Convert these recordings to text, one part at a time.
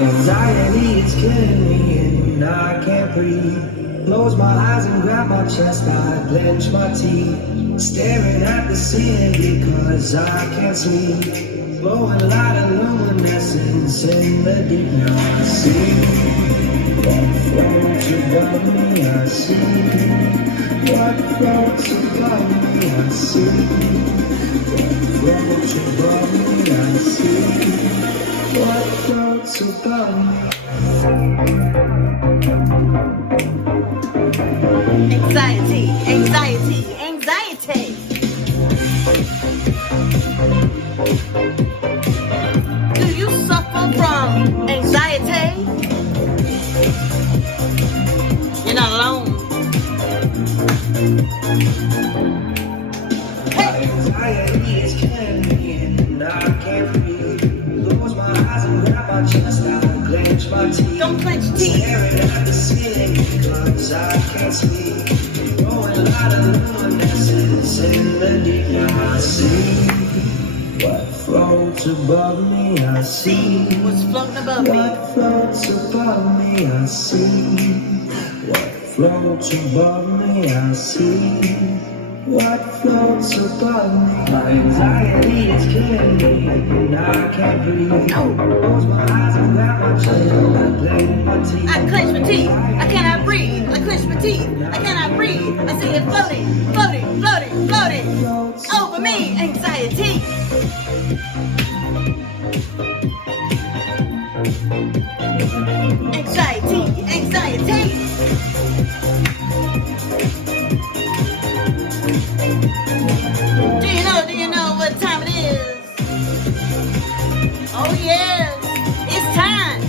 Anxiety is killing me and I can't breathe. Close my eyes and grab my chest, I clench my teeth. Staring at the ceiling because I can't sleep. Blowing light of luminescence in the deep. Now I see what floats above me, I see what floats above me, I see what floats above me, I see what floats above me. Anxiety, anxiety, anxiety. Do you suffer from anxiety? You're not alone. Hey. Anxiety is killing me and I can't breathe. Close my eyes and grab my chest, I clench my teeth. Don't clench your teeth. Staring at the ceiling because I can't sleep. Growing light of luminescence in the deep. Now I see what floats above me, I see What's floating above me? what floats above me, I see what floats above me, I see what floats above me. My anxiety is killing me and I can't breathe. Close my eyes and grab my chest, I clench my teeth. I clench my teeth. I cannot breathe. I clench my teeth. I cannot breathe. I see it floating, floating, floating, floating over me. Anxiety. Anxiety, anxiety. Do you know what time it is? Oh yes, it's time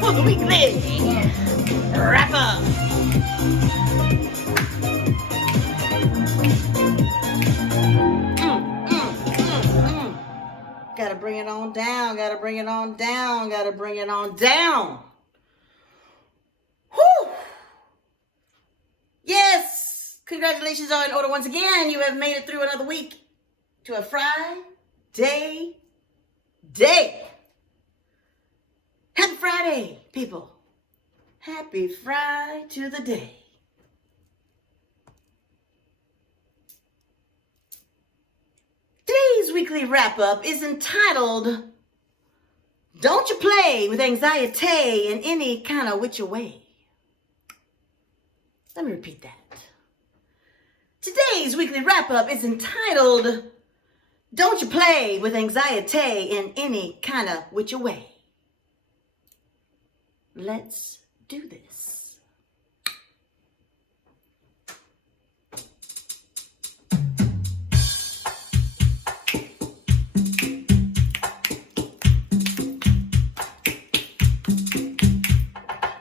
for the weekly wrap up. Gotta bring it on down, gotta bring it on down, gotta bring it on down. Whew. Yes, congratulations are in order once again. You have made it through another week to a Friday day. Happy Friday, people. Happy Friday to the day. Today's weekly wrap-up is entitled, Don't You Play with Anxiety in Any Kind of Which Way. Let me repeat that. Today's weekly wrap-up is entitled, Don't You Play with Anxiety in Any Kind of Which Way. Let's do this.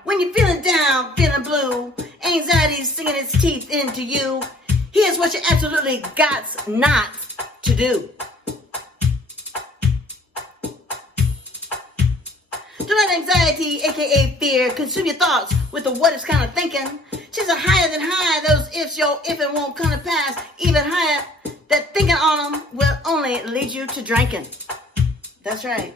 When you're feeling down, feeling blue, anxiety's sinking its teeth into you, here's what you absolutely got not to do. Don't let anxiety, aka fear, consume your thoughts with the what is kind of thinking. Just a higher than high, those ifs, your if it won't come to pass. Even higher, that thinking on them will only lead you to drinking. That's right.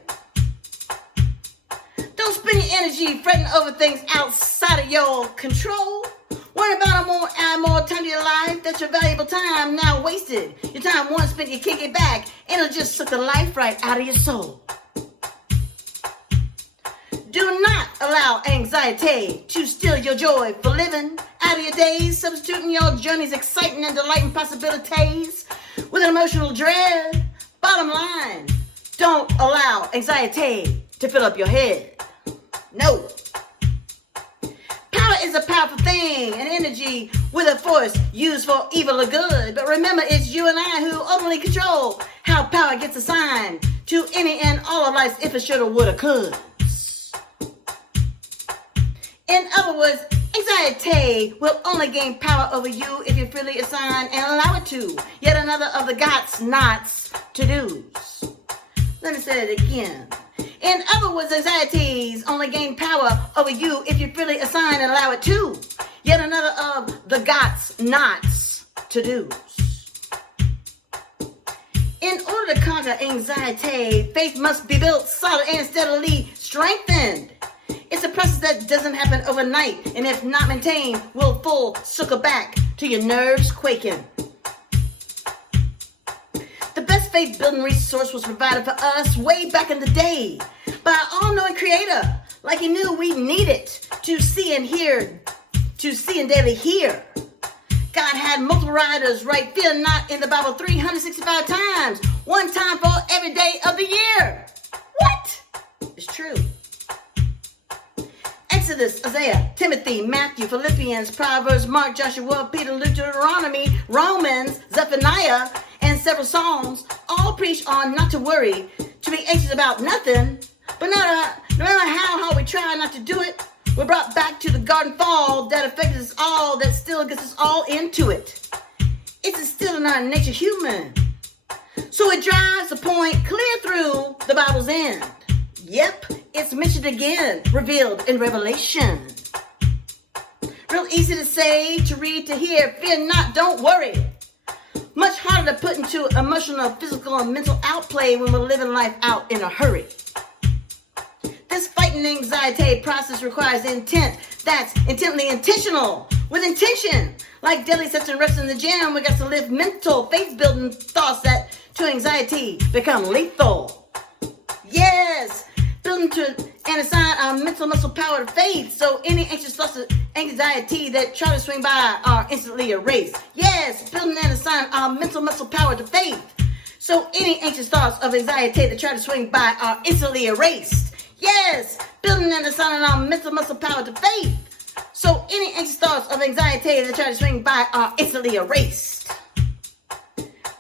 Don't spend your energy fretting over things outside of your control. Worry about them won't add more time to your life. That's your valuable time now wasted. Your time once spent, you kick it back, and it'll just suck the life right out of your soul. Do not allow anxiety to steal your joy for living out of your days, substituting your journey's exciting and delighting possibilities with an emotional dread. Bottom line, don't allow anxiety to fill up your head. No. Power is a powerful thing, an energy with a force used for evil or good. But remember, it's you and I who ultimately control how power gets assigned to any and all of life's if it should or would or could. In other words, anxiety will only gain power over you if you freely assign and allow it to. Yet another of the gots, nots, to-dos. Let me say it again. In other words, anxieties only gain power over you if you freely assign and allow it to. Yet another of the gots, nots, to-dos. In order to conquer anxiety, faith must be built solid and steadily strengthened. It's a process that doesn't happen overnight, and if not maintained, will full circle back to your nerves quaking. The best faith-building resource was provided for us way back in the day by our all-knowing Creator, like He knew we needed to see and daily hear. God had multiple writers write "Fear not" in the Bible 365 times, one time for every day of the year. What? It's true. Exodus, Isaiah, Timothy, Matthew, Philippians, Proverbs, Mark, Joshua, Peter, Luke, Deuteronomy, Romans, Zephaniah, and several Psalms all preach on not to worry, to be anxious about nothing, but no matter how hard we try not to do it, we're brought back to the garden fall that affects us all, that still gets us all into it. It's instilled in our nature human. So it drives the point clear through the Bible's end. Yep, it's mentioned again, revealed in Revelation. Real easy to say, to read, to hear. Fear not, don't worry. Much harder to put into emotional, physical, and mental outplay when we're living life out in a hurry. This fighting anxiety process requires intent that's intently intentional, with intention. Like daily sets and reps in the gym, we got to live mental, faith-building thoughts that to anxiety become lethal. Yes, building to and assign our mental muscle power to faith, so any anxious thoughts of anxiety that try to swing by are instantly erased. Yes, building and assign our mental muscle power to faith, so any anxious thoughts of anxiety that try to swing by are instantly erased. Yes, building and assigning our mental muscle power to faith, so any anxious thoughts of anxiety that try to swing by are instantly erased.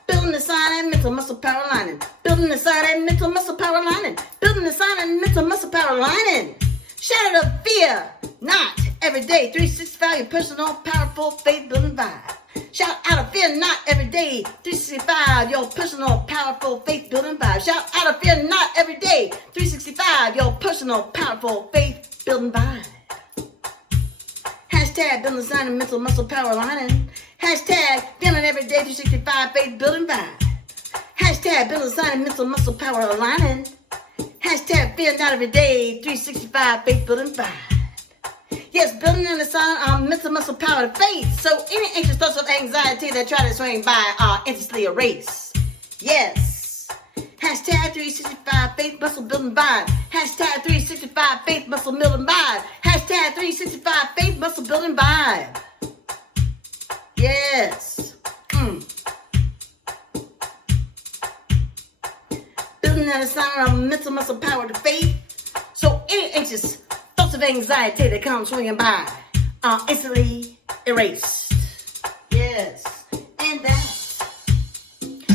Building, assigning, mental muscle power lining. Building, assigning, mental muscle power lining. Building, assigning, mental muscle power lining. Shout out of fear, not every day. 365, your personal, powerful, faith-building vibe. Shout out of fear, not every day. 365, your personal, powerful, faith-building vibe. Shout out of fear, not every day. 365, your personal, powerful, faith-building vibe. Hashtag building, assigning, mental muscle power lining. Hashtag feeling every day 365 faith building vibe. Hashtag building, assigning, mental muscle power aligning. Hashtag feeling not every day 365 faith building vibe. Yes, building and assigning our mental muscle power to faith, so any anxious thoughts of anxiety that try to swing by are instantly erased. Yes. Hashtag 365 faith muscle building vibe. Hashtag 365 faith muscle building vibe. Hashtag 365 faith muscle building vibe. Yes. Building and assigning our mental muscle power to faith, so any anxious thoughts of anxiety that come swinging by are instantly erased. Yes. And that.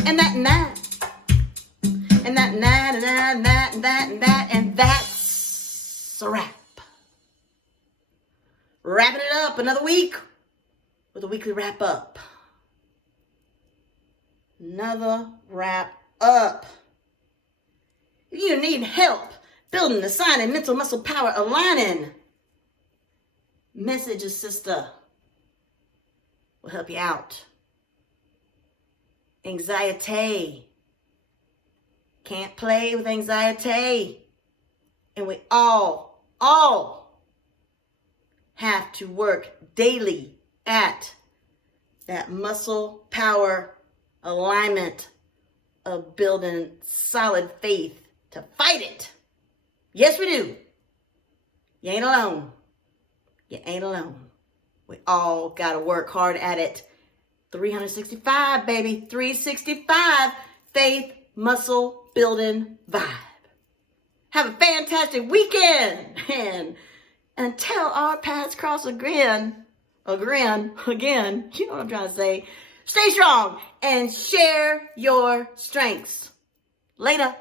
And that, and that. And that, and that, and that, and that, and that, and that, and that's a wrap. Wrapping it up another week with a weekly wrap up. Another wrap up. If you need help building, assigning, mental muscle power aligning, message a sister. We'll help you out. Anxiety. Can't play with anxiety. And we all have to work daily at that muscle power alignment of building solid faith to fight it. Yes, we do. You ain't alone. You ain't alone. We all got to work hard at it. 365, baby. 365 faith muscle building vibe. Have a fantastic weekend. And until our paths cross again, you know what I'm trying to say. Stay strong and share your strengths. Later.